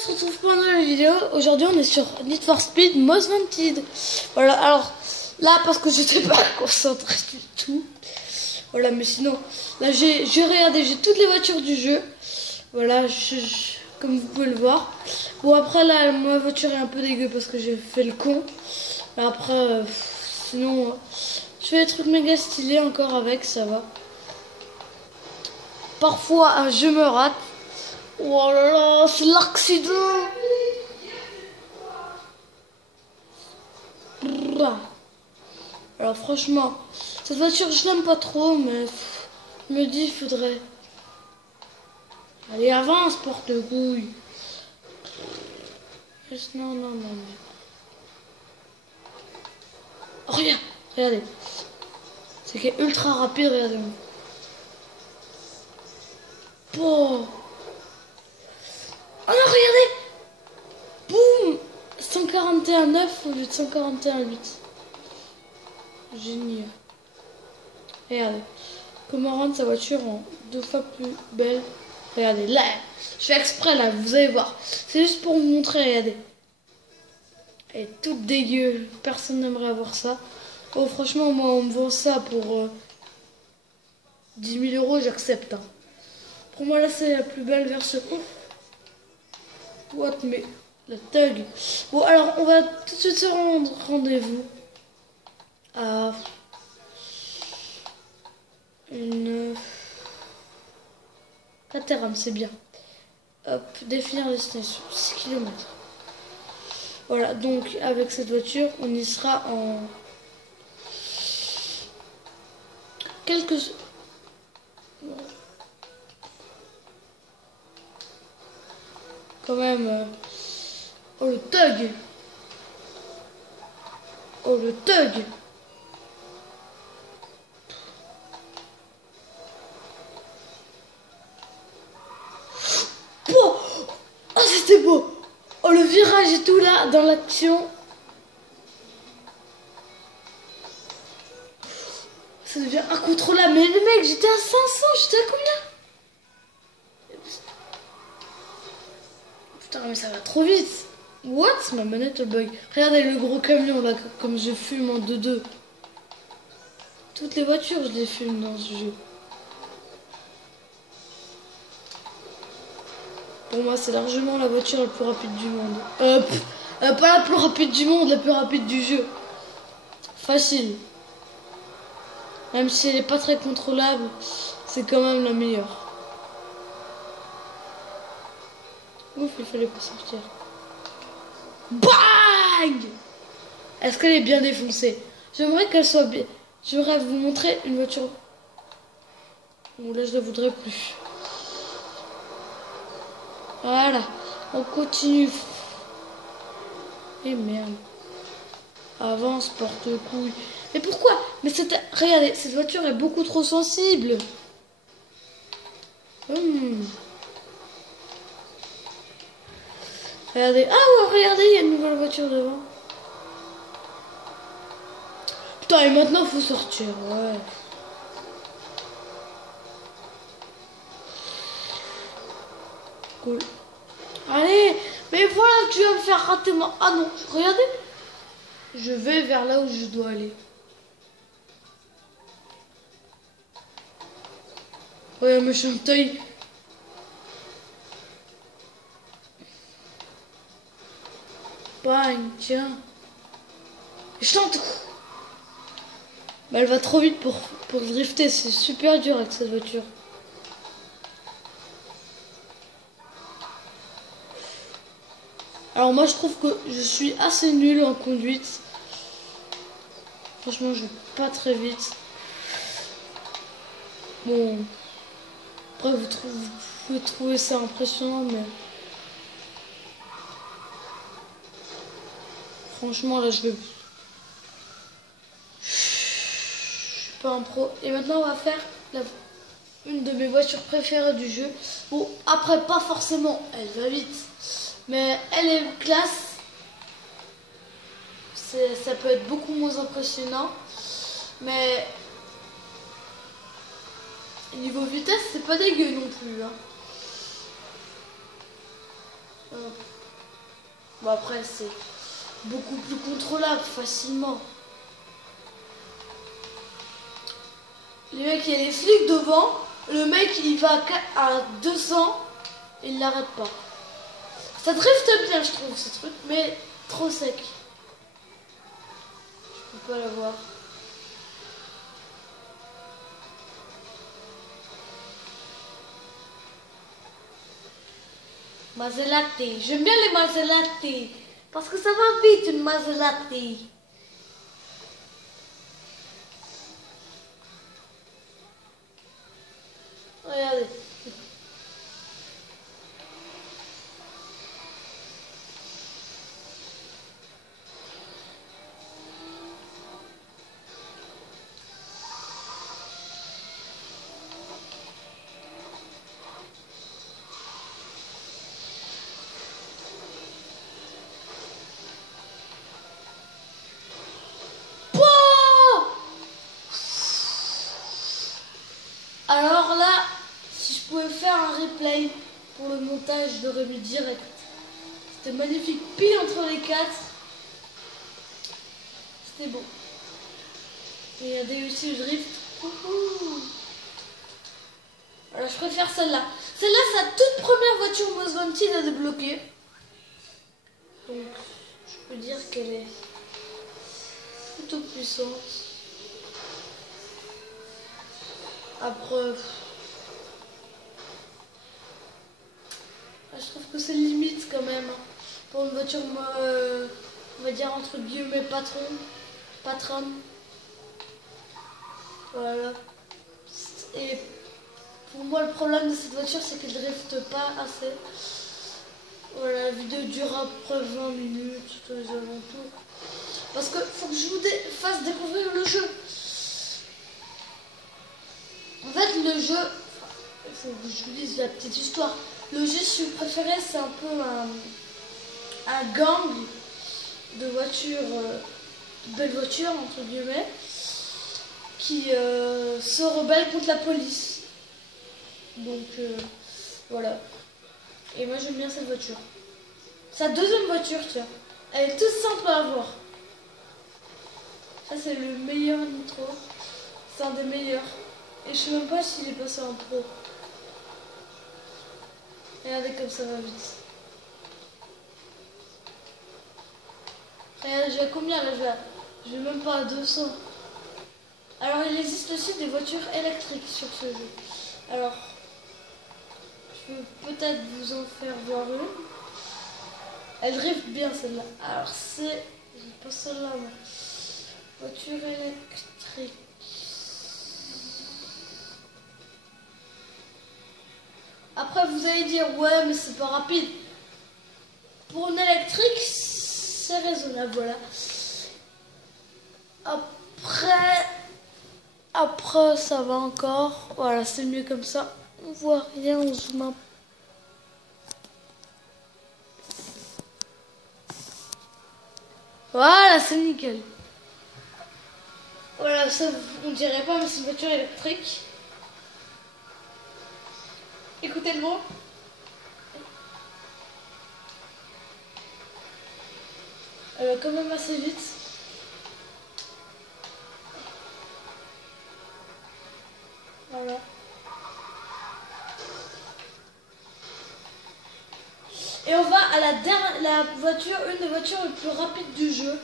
On se retrouve pour une nouvelle vidéo. Aujourd'hui on est sur Need for Speed Most Wanted. Voilà, alors là parce que je n'étais pas concentré du tout. Voilà, mais sinon là j'ai regardé, j'ai toutes les voitures du jeu. Voilà, comme vous pouvez le voir. Bon après là ma voiture est un peu dégueu parce que j'ai fait le con. Mais après sinon je fais des trucs méga stylés encore avec, ça va. Parfois je me rate. Oh là là, c'est l'accident. Alors franchement, cette voiture je l'aime pas trop, mais je me dis il faudrait. Allez avance porte de couille. Non, non, non, mais... Oh, regarde, regardez. C'est qu'elle est ultra rapide, regardez-moi. Oh. Oh non, regardez. Boum, 141,9 au lieu de 141,8. Génial. Regardez. Comment rendre sa voiture en 2 fois plus belle. Regardez, là. Je fais exprès, là, vous allez voir. C'est juste pour vous montrer, regardez. Elle est toute dégueu. Personne n'aimerait avoir ça. Oh, franchement, moi, on me vend ça pour 10 000 €, j'accepte. Hein. Pour moi, là, c'est la plus belle version. What, mais la thug. Bon, alors, on va tout de suite se rendre rendez-vous à une Caterham, c'est bien. Hop, définir destination, 6 km. Voilà, donc avec cette voiture, on y sera en quelques... Quand même... Oh le thug. Oh le thug. Oh, oh c'était beau. Oh le virage et tout là dans l'action. Ça devient incontrôlable. Mais le mec, j'étais à 500, j'étais à combien? Putain mais ça va trop vite. What? Ma manette elle bug. Regardez le gros camion là, comme je fume en 2-2. Toutes les voitures je les fume dans ce jeu. Pour moi c'est largement la voiture la plus rapide du monde. Pas la plus rapide du monde, la plus rapide du jeu. Facile. Même si elle n'est pas très contrôlable, c'est quand même la meilleure. Ouf, il fallait pas sortir. Bang! Est-ce qu'elle est bien défoncée? J'aimerais qu'elle soit bien. J'aimerais vous montrer une voiture. Bon, là, je ne voudrais plus. Voilà. On continue. Et merde. Avance, porte-couille. Mais pourquoi? Mais regardez, cette voiture est beaucoup trop sensible. Regardez. Ah ouais, regardez, il y a une nouvelle voiture devant. Putain, et maintenant, faut sortir. Ouais. Cool. Allez, mais voilà, tu vas me faire rater moi. Ah non, regardez. Je vais vers là où je dois aller. Ouais, me chanteuil. Bang, tiens. Chante. Bah, elle va trop vite pour drifter. C'est super dur avec cette voiture. Alors moi je trouve que je suis assez nul en conduite. Franchement je vais pas très vite. Bon. Après vous pouvez trouver ça impressionnant mais... Franchement là je vais... Je suis pas un pro. Et maintenant on va faire une de mes voitures préférées du jeu. Bon après pas forcément elle va vite. Mais elle est classe. Ça peut être beaucoup moins impressionnant. Mais niveau vitesse, c'est pas dégueu non plus. Hein. Bon après c'est beaucoup plus contrôlable facilement. Les mecs, il y a les flics devant, le mec il va à 200 et il l'arrête pas. Ça drift bien je trouve ce truc, mais trop sec. Je peux pas l'avoir. Maserati, j'aime bien les Maserati parce que ça va vite une Maserati. Regardez. Alors là, si je pouvais faire un replay pour le montage, je l'aurais mis direct. C'était magnifique, pile entre les quatre. C'était beau. Et il y a des aussi le drift. Alors je préfère celle-là. Celle-là, c'est la toute première voiture Most Wanted à débloquer. Donc, je peux dire qu'elle est plutôt puissante. Après, je trouve que c'est limite quand même. Pour une voiture, on va dire entre guillemets patronne. Voilà. Et pour moi, le problème de cette voiture, c'est qu'elle ne drifte pas assez. Voilà, la vidéo dure à peu près 20 minutes, tous les alentours. Parce que faut que je vous fasse découvrir le jeu. En fait, le jeu, il faut que je vous dise la petite histoire. Le jeu, si vous préférez, c'est un peu un gang de voitures, belles voitures, entre guillemets, qui se rebellent contre la police. Donc, voilà. Et moi, j'aime bien cette voiture. Sa deuxième voiture, tiens. Elle est toute simple à avoir. Ça, c'est le meilleur nitro. C'est un des meilleurs. Et je sais même pas s'il est passé en pro. Regardez comme ça va vite. Regardez, j'ai à combien là? Je vais même pas à 200. Alors il existe aussi des voitures électriques sur ce jeu. Alors, je peux peut-être vous en faire voir une. Elle drift bien celle-là. Alors c'est... pas celle-là, mais... voiture électrique. Après vous allez dire ouais mais c'est pas rapide. Pour une électrique c'est raisonnable, voilà. Après ça va encore. Voilà, c'est mieux comme ça. On voit rien, on zoome un peu. Voilà, c'est nickel. Voilà, ça on dirait pas mais c'est une voiture électrique. Écoutez le mot. Elle va quand même assez vite. Voilà. Et on va à la voiture, une des voitures les plus rapides du jeu.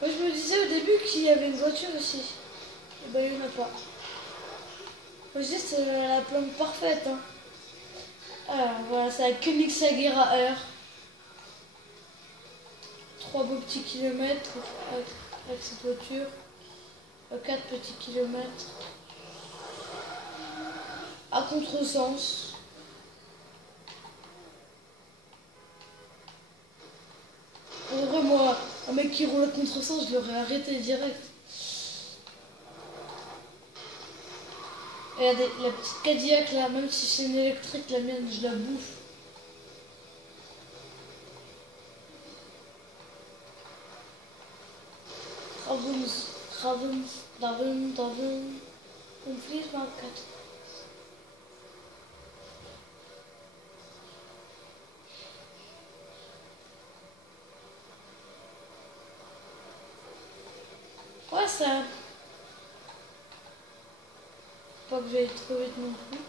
Moi je me disais au début qu'il y avait une voiture ici. Et ben il n'y en a pas. Moi je dis c'est la plante parfaite. Hein. Alors voilà, c'est la Koenigsegg R. 3 beaux petits kilomètres avec cette voiture. 4 petits kilomètres. À contresens. En vrai, moi, un mec qui roule à contresens, je l'aurais arrêté direct. Regardez, la petite Cadillac là, même si c'est une électrique, la mienne, je la bouffe. Raven, Konfliktmarkt. Ouais, ça. Pas que j'aille trop vite non plus.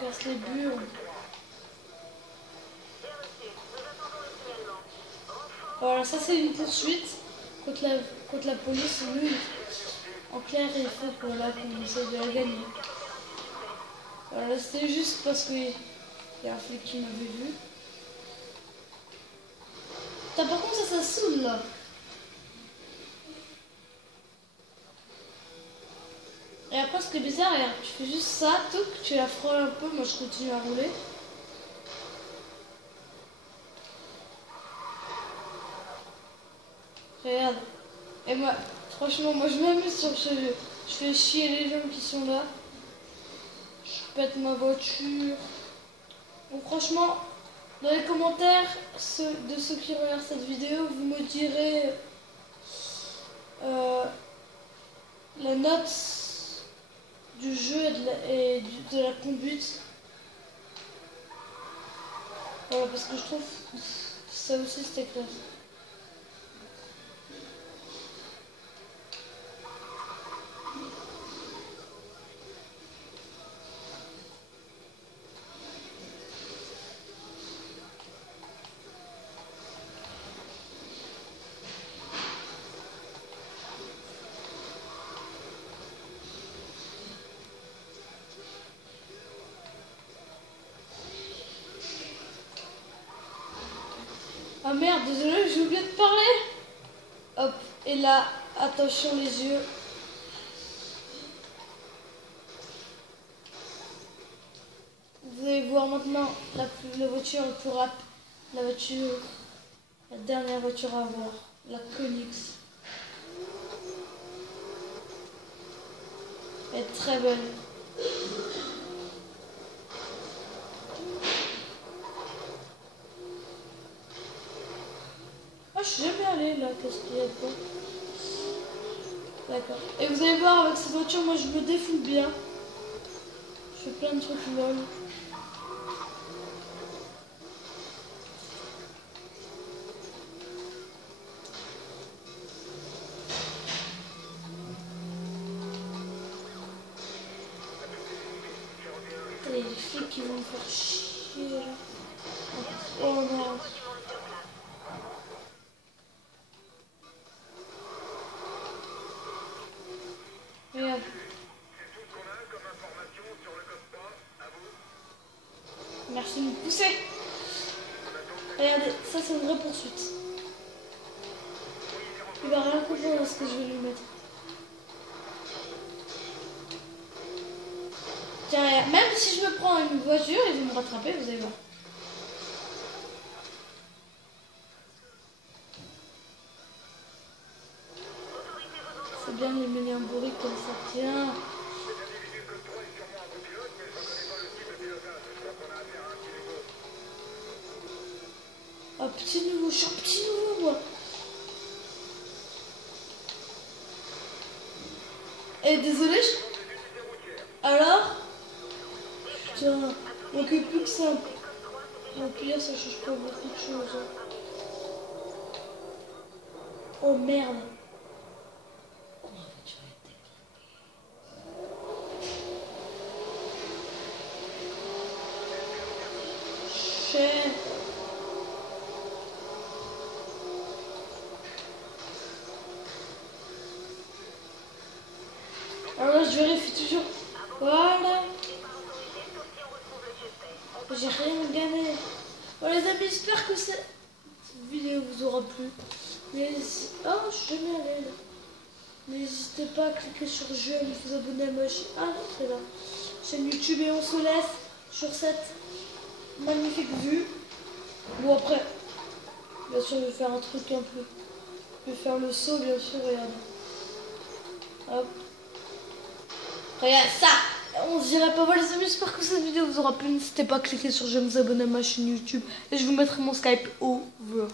Casse les murs. Voilà, ça c'est une poursuite contre la police. Nous, en clair, il faut qu'on essaie de la gagner. Voilà, c'était juste parce qu'il y a un flic qui m'avait vu. Par contre, ça saoule là. Et après, ce qui est bizarre, regarde, tu fais juste ça, tu la frôles un peu, moi je continue à rouler. Regarde. Et moi, franchement, moi je m'amuse sur ce jeu. Je fais chier les gens qui sont là. Je pète ma voiture. Donc franchement, dans les commentaires de ceux qui regardent cette vidéo, vous me direz la note du jeu et de la conduite. Voilà, parce que je trouve que ça aussi c'était classe. Ah merde, désolé, j'ai oublié de parler. Hop, et là, attention les yeux. Vous allez voir maintenant la voiture plus rapide, la dernière voiture à voir, la Koenigs. Elle est très belle. Ah, je suis jamais allée là, qu'est-ce qu'il y a de bon? D'accord. Et vous allez voir, avec cette voiture, moi je me défoule bien. Je fais plein de trucs lol. Et les flics qui vont me faire chier là. Oh non. Regarde. Merci de me pousser. Regardez, ça c'est une vraie poursuite. Il va rien comprendre à ce que je vais lui mettre. Tiens, regarde, même si je me prends une voiture, il va me rattraper, vous allez voir. C'est bien de les mener en bourrique comme ça, tiens. Oh, petit nouveau, je suis un petit nouveau, moi. Et désolé, alors, putain, manquait plus que ça. Au pire, ça change pas beaucoup de choses. Hein. Oh merde. Oh, ma voiture est déglinguée. Chef. Alors là, je vérifie toujours. Voilà. J'ai rien gagné. Bon les amis, j'espère que cette vidéo vous aura plu. Oh, je suis jamais allée là. N'hésitez pas à cliquer sur j'aime, vous abonner à ma chaîne. Ah non, c'est là. Chaîne YouTube et on se laisse sur cette magnifique vue. Bon après, bien sûr, je vais faire un truc un peu. Je vais faire le saut, bien sûr, regardez. Hop. Regarde ça. on se dirait pas. Voilà les amis, j'espère que cette vidéo vous aura plu. N'hésitez pas à cliquer sur j'aime, vous abonner à ma chaîne YouTube. Et je vous mettrai mon Skype over.